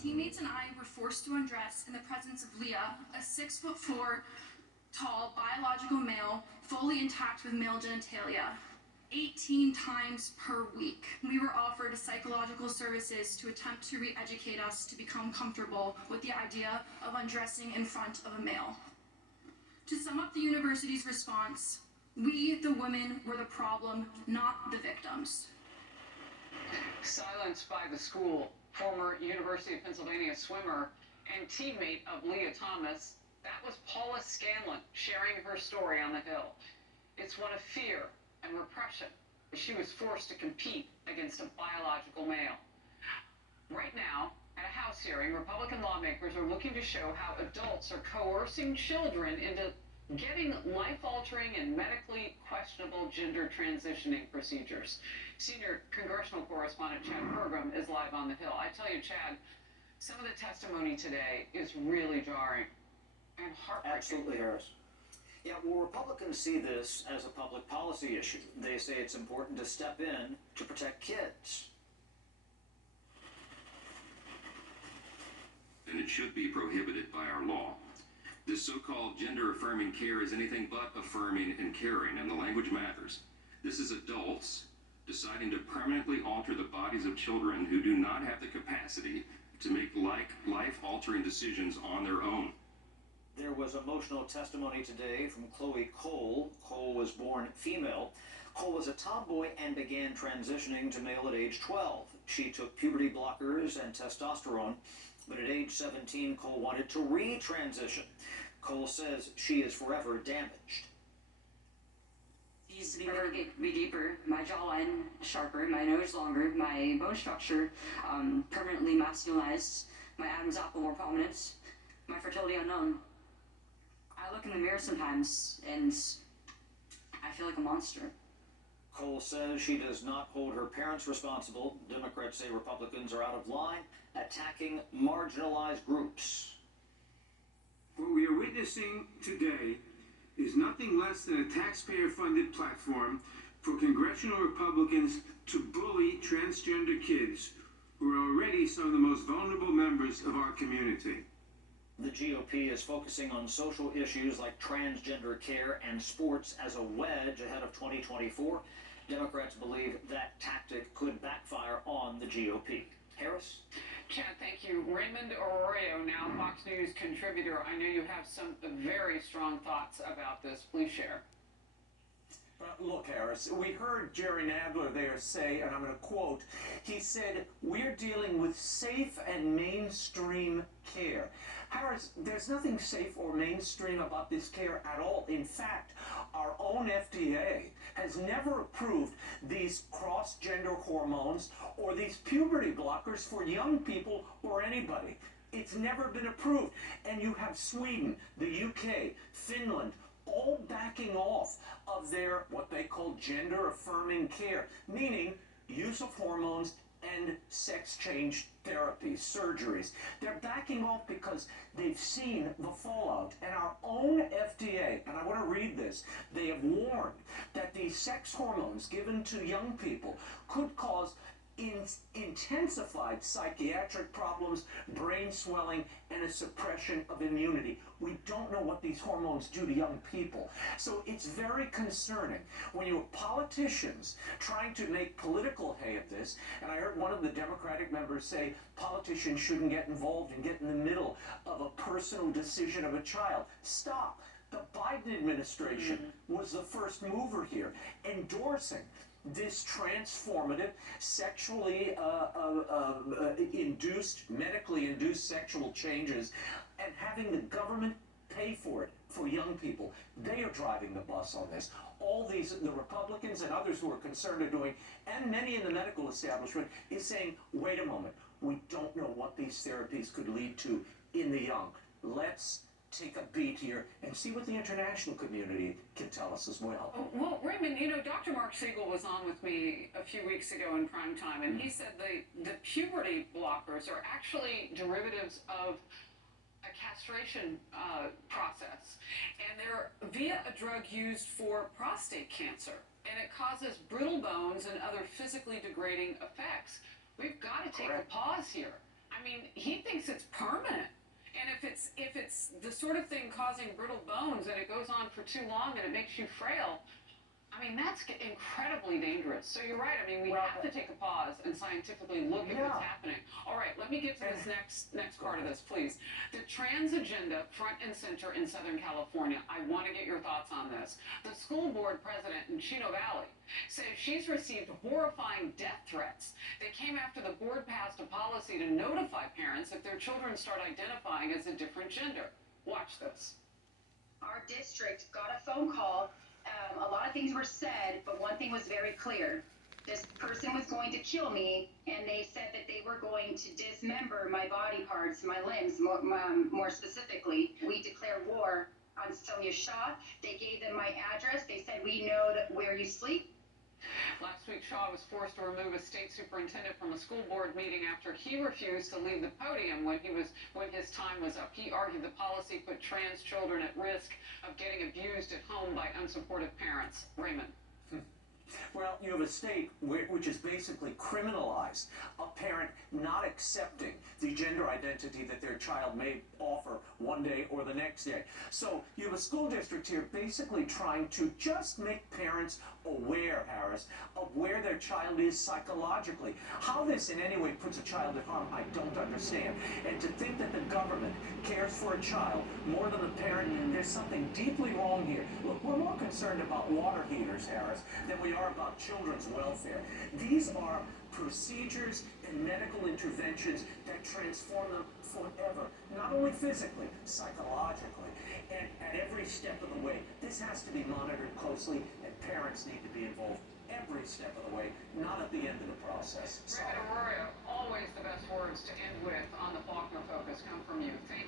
teammates and I were forced to undress in the presence of Leah, a 6'4" tall biological male, fully intact with male genitalia, 18 times per week. We were offered psychological services to attempt to re-educate us to become comfortable with the idea of undressing in front of a male. To sum up the university's response, we, the women, were the problem, not the victims. Silenced by the school, former University of Pennsylvania swimmer and teammate of Leah Thomas, that was Paula Scanlon sharing her story on the Hill. It's one of fear and repression. She was forced to compete against a biological male. Right now, at a House hearing, Republican lawmakers are looking to show how adults are coercing children into getting life-altering and medically questionable gender transitioning procedures. Senior congressional correspondent Chad Pergram is live on the Hill. I tell you, Chad, some of the testimony today is really jarring and heartbreaking. Absolutely, Harris. Yeah, well, Republicans see this as a public policy issue. They say it's important to step in to protect kids. And it should be prohibited by our law. This so-called gender-affirming care is anything but affirming and caring, and the language matters. This is adults deciding to permanently alter the bodies of children who do not have the capacity to make life-altering decisions on their own. There was emotional testimony today from Chloe Cole. Cole was born female. Cole was a tomboy and began transitioning to male at age 12. She took puberty blockers and testosterone, but at age 17, Cole wanted to re-transition. Cole says she is forever damaged. It used to be deeper, my jawline sharper, my nose longer, my bone structure permanently masculinized, my Adam's apple more prominent, my fertility unknown. I look in the mirror sometimes and I feel like a monster. Cole says she does not hold her parents responsible. Democrats say Republicans are out of line, attacking marginalized groups. What we are witnessing today is nothing less than a taxpayer-funded platform for congressional Republicans to bully transgender kids who are already some of the most vulnerable members of our community. The GOP is focusing on social issues like transgender care and sports as a wedge ahead of 2024. Democrats believe that tactic could backfire on the GOP. Harris? Chad, thank you. Raymond Arroyo, now Fox News contributor. I know you have some very strong thoughts about this. Please share. Look, Harris, we heard Jerry Nadler there say, and I'm going to quote, he said, "We're dealing with safe and mainstream care." Harris, there's nothing safe or mainstream about this care at all. In fact, our own FDA has never approved these cross-gender hormones or these puberty blockers for young people or anybody. It's never been approved. And you have Sweden, the UK, Finland, all backing off of their, what they call gender-affirming care, meaning use of hormones and sex change therapies, surgeries. They're backing off because they've seen the fallout. And our own FDA, and I want to read this, they have warned that these sex hormones given to young people could cause intensified psychiatric problems, brain swelling, and a suppression of immunity. We don't know what these hormones do to young people. So it's very concerning when you have politicians trying to make political hay of this, and I heard one of the Democratic members say politicians shouldn't get involved and get in the middle of a personal decision of a child. Stop. The Biden administration was the first mover here, endorsing this transformative, sexually induced, medically induced sexual changes, and having the government pay for it for young people. They are driving the bus on this. All these, the Republicans and others who are concerned are doing, and many in the medical establishment, is saying, wait a moment, we don't know what these therapies could lead to in the young. Let's take a beat here and see what the international community can tell us as well. Well, Raymond, you know, Dr. Mark Siegel was on with me a few weeks ago in prime time, and he said the puberty blockers are actually derivatives of a castration process, and they're via a drug used for prostate cancer, and it causes brittle bones and other physically degrading effects. We've got to take a pause here. I mean, he thinks it's permanent. And if it's the sort of thing causing brittle bones and it goes on for too long and it makes you frail, I mean, that's incredibly dangerous. So you're right. I mean, we have to take a pause and scientifically look at what's happening. All right, let me get to this next part of this, please. The trans agenda front and center in Southern California. I want to get your thoughts on this. The school board president in Chino Valley says she's received horrifying death threats. They came after the board passed a policy to notify parents if their children start identifying as a different gender. Watch this. Our district got a phone call. A lot of things were said, but one thing was very clear. This person was going to kill me, and they said that they were going to dismember my body parts, my limbs, more specifically. We declare war on Sonia Shaw. They gave them my address. They said, we know where you sleep. Last week, Shaw was forced to remove a state superintendent from a school board meeting after he refused to leave the podium when his time was up. He argued the policy put trans children at risk of getting abused at home by unsupportive parents. Raymond. Well, you have a state which is basically criminalized a parent not accepting the gender identity that their child may offer one day or the next day. So you have a school district here basically trying to just make parents aware, Harris, of where their child is psychologically. How this in any way puts a child at harm, I don't understand. And to think that the government cares for a child more than the parent, there's something deeply wrong here. Look, we're more concerned about water heaters, Harris, than we are about children's welfare. These are procedures and medical interventions that transform them forever, not only physically, psychologically, and at every step of the way. This has to be monitored closely, and parents need to be involved every step of the way, not at the end of the process. Raymond Arroyo, always the best words to end with on the Faulkner Focus come from you. Thank